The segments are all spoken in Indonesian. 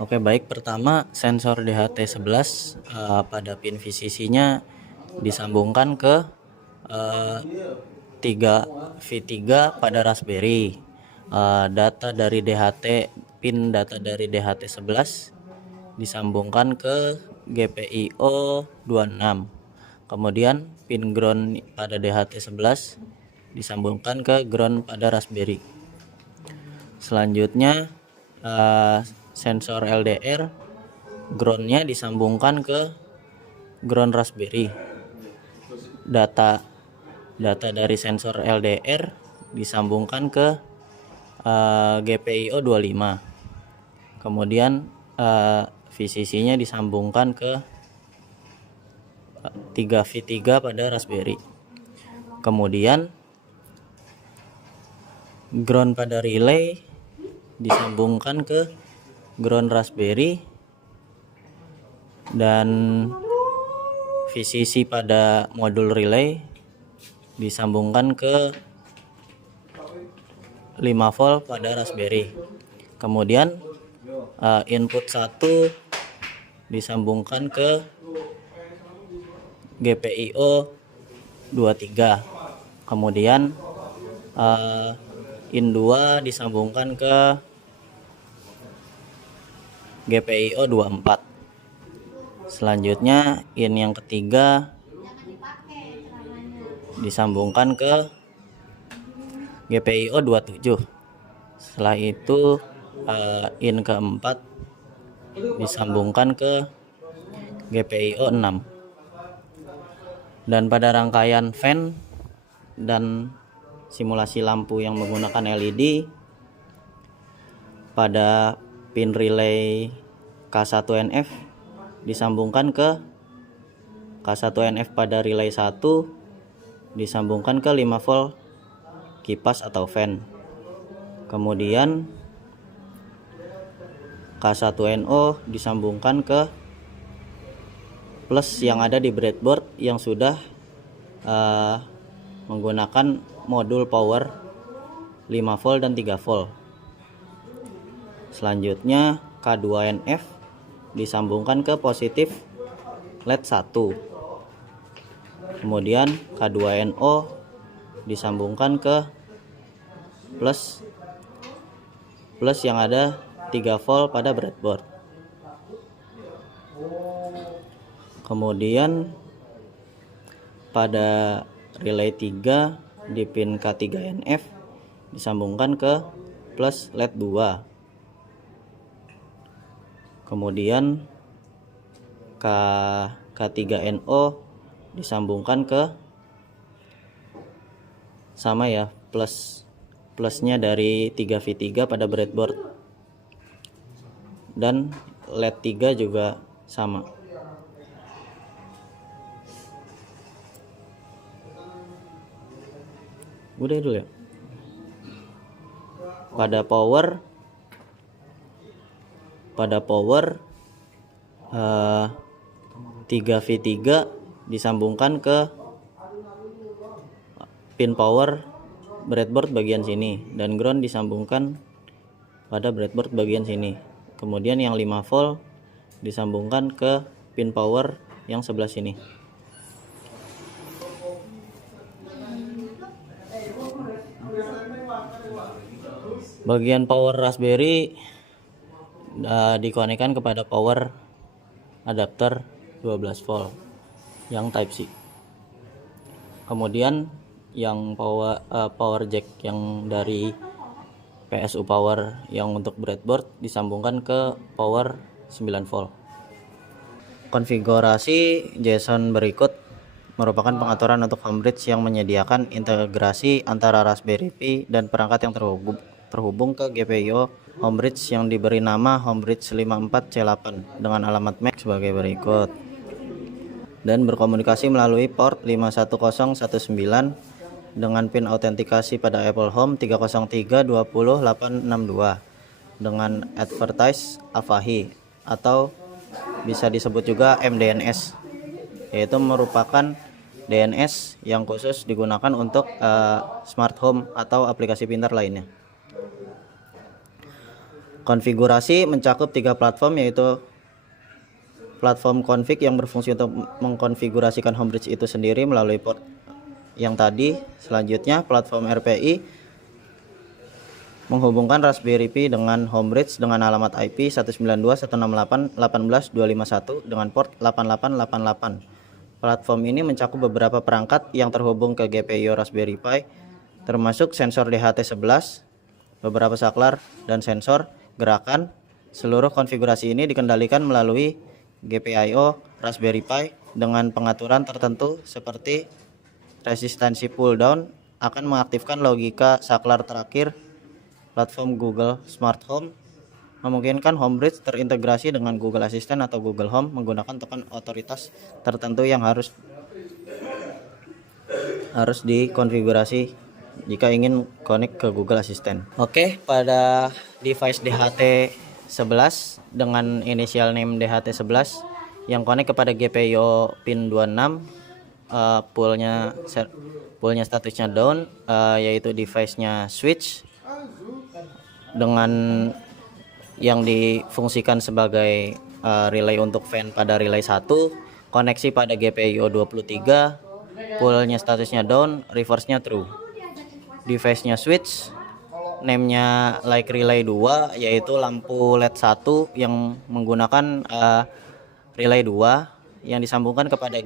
Oke, baik. Pertama, sensor DHT11 pada pin VCC-nya disambungkan ke 3V3 pada Raspberry. Data dari DHT, pin data dari DHT11 disambungkan ke GPIO 26. Kemudian pin ground pada DHT11 disambungkan ke ground pada Raspberry. Selanjutnya sensor LDR groundnya disambungkan ke ground Raspberry. Data dari sensor LDR disambungkan ke GPIO 25. Kemudian VCC-nya disambungkan ke 3V3 pada Raspberry. Kemudian ground pada relay disambungkan ke ground Raspberry, dan VCC pada modul relay disambungkan ke 5 volt pada Raspberry. Kemudian input 1 disambungkan ke GPIO 23. Kemudian in 2 disambungkan ke GPIO 24. Selanjutnya in yang ketiga disambungkan ke GPIO 27. Setelah itu in keempat disambungkan ke GPIO 6. Dan pada rangkaian fan dan simulasi lampu yang menggunakan LED, pada pin relay K1NF disambungkan ke K1NF pada relay 1, disambungkan ke 5 volt kipas atau fan. Kemudian K1NO disambungkan ke plus yang ada di breadboard yang sudah menggunakan modul power 5 volt dan 3 volt. Selanjutnya K2NF disambungkan ke positif LED 1. Kemudian K2NO disambungkan ke plus yang ada 3 volt pada breadboard. Kemudian pada relay 3 di pin K3NF disambungkan ke plus LED 2. Kemudian K3NO disambungkan ke sama ya, plusnya dari 3V3 pada breadboard, dan LED 3 juga sama. Udah dulu ya. Pada power 3V3 disambungkan ke pin power breadboard bagian sini, dan ground disambungkan pada breadboard bagian sini. Kemudian yang 5 volt disambungkan ke pin power yang sebelah sini. Bagian power Raspberry dikonekkan kepada power adapter 12 volt yang type C. Kemudian yang power jack yang dari PSU power yang untuk breadboard disambungkan ke power 9 volt. Konfigurasi JSON berikut merupakan pengaturan untuk Homebridge yang menyediakan integrasi antara Raspberry Pi dan perangkat yang terhubung ke GPIO Homebridge yang diberi nama Homebridge 54C8 dengan alamat MAC sebagai berikut, dan berkomunikasi melalui port 51019 dengan pin autentikasi pada Apple Home 303.20.862 dengan advertise AVAHI atau bisa disebut juga MDNS, yaitu merupakan DNS yang khusus digunakan untuk smart home atau aplikasi pintar lainnya. Konfigurasi mencakup 3 platform, yaitu platform config yang berfungsi untuk mengkonfigurasikan Homebridge itu sendiri melalui port yang tadi. Selanjutnya platform RPI menghubungkan Raspberry Pi dengan Homebridge dengan alamat IP 192.168.18.251 dengan port 8888. Platform ini mencakup beberapa perangkat yang terhubung ke GPIO Raspberry Pi, termasuk sensor DHT11, beberapa saklar, dan sensor gerakan. Seluruh konfigurasi ini dikendalikan melalui GPIO Raspberry Pi dengan pengaturan tertentu seperti resistansi pull down akan mengaktifkan logika saklar terakhir. Platform Google Smart Home memungkinkan Homebridge terintegrasi dengan Google Assistant atau Google Home menggunakan token otoritas tertentu yang harus dikonfigurasi jika ingin connect ke Google Assistant. Oke, pada device DHT11 dengan initial name DHT11 yang connect kepada GPIO pin 26, poolnya statusnya down, yaitu device-nya switch dengan yang difungsikan sebagai relay untuk fan pada relay 1, koneksi pada GPIO 23, poolnya statusnya down, reverse-nya true. Device-nya switch, name-nya like relay 2, yaitu lampu LED 1 yang menggunakan relay 2 yang disambungkan kepada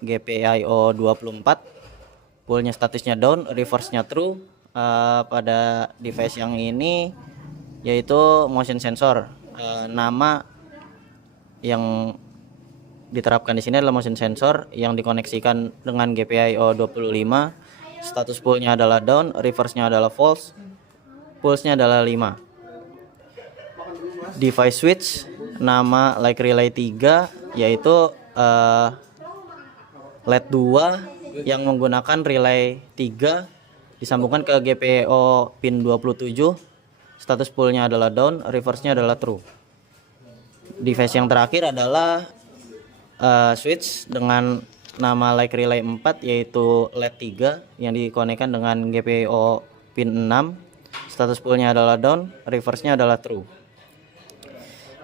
GPIO 24, poolnya statusnya down, reverse-nya true. Pada device yang ini yaitu motion sensor. Nama yang diterapkan di sini adalah motion sensor yang dikoneksikan dengan GPIO 25. Status pull-nya adalah down, reverse-nya adalah false, pulse-nya adalah 5. Device switch, nama like relay 3, yaitu LED 2 yang menggunakan relay 3 disambungkan ke GPIO pin 27. Status pull-nya adalah down, reverse-nya adalah true. Device yang terakhir adalah switch dengan nama like relay 4, yaitu LED 3 yang dikonekkan dengan GPIO pin 6. Status pull-nya adalah down, reverse-nya adalah true.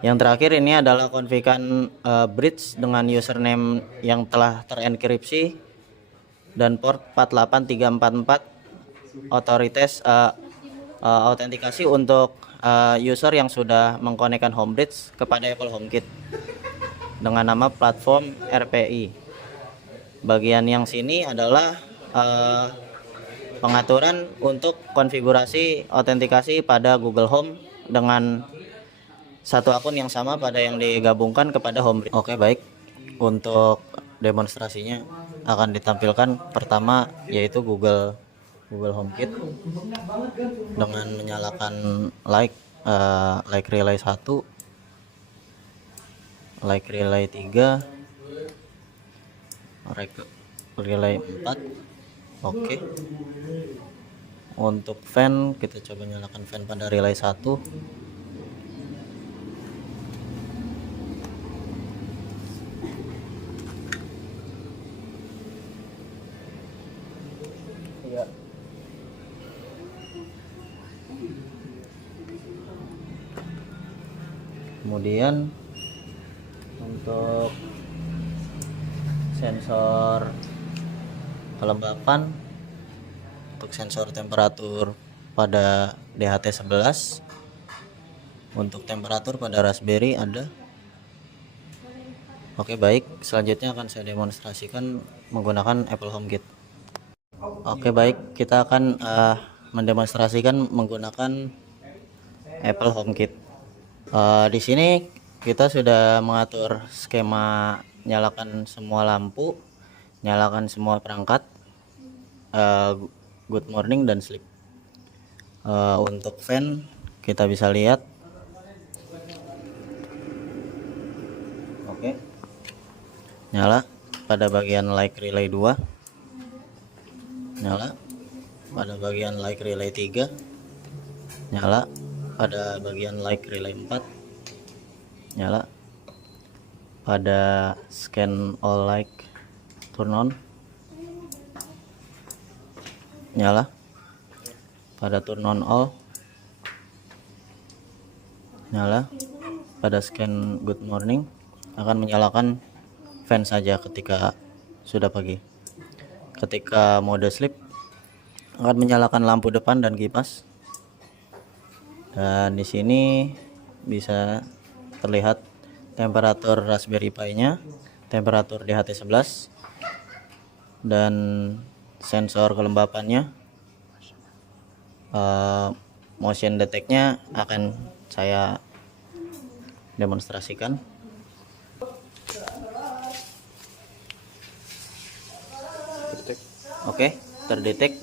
Yang terakhir ini adalah konfigan bridge dengan username yang telah terenkripsi dan port 48344. Otoritas autentikasi untuk user yang sudah mengkonekkan Homebridge kepada Apple HomeKit dengan nama platform RPI. Bagian yang sini adalah pengaturan untuk konfigurasi autentikasi pada Google Home dengan satu akun yang sama pada yang digabungkan kepada Homebridge. Oke, baik. Untuk demonstrasinya akan ditampilkan pertama yaitu Google HomeKit dengan menyalakan like relay 1, like relay 3, relay 4. Oke. Untuk fan kita coba nyalakan fan pada relay 1. Kemudian untuk sensor kelembapan, untuk sensor temperatur pada DHT11, untuk temperatur pada Raspberry ada. Oke, baik, selanjutnya akan saya demonstrasikan menggunakan Apple HomeKit. Oke, baik, kita akan mendemonstrasikan menggunakan Apple HomeKit. Di sini kita sudah mengatur skema nyalakan semua lampu, nyalakan semua perangkat, good morning dan sleep. Untuk fan kita bisa lihat, oke, nyala pada bagian like relay 2, nyala pada bagian like relay 3, nyala pada bagian like relay 4, nyala pada scan all like turn on, nyala pada turn on all, nyala. Pada scan good morning akan menyalakan fan saja ketika sudah pagi. Ketika mode sleep akan menyalakan lampu depan dan kipas. Dan di sini bisa terlihat temperatur Raspberry Pi-nya, temperatur DHT11, dan sensor kelembapannya. Motion detect-nya akan saya demonstrasikan. Oke, terdetek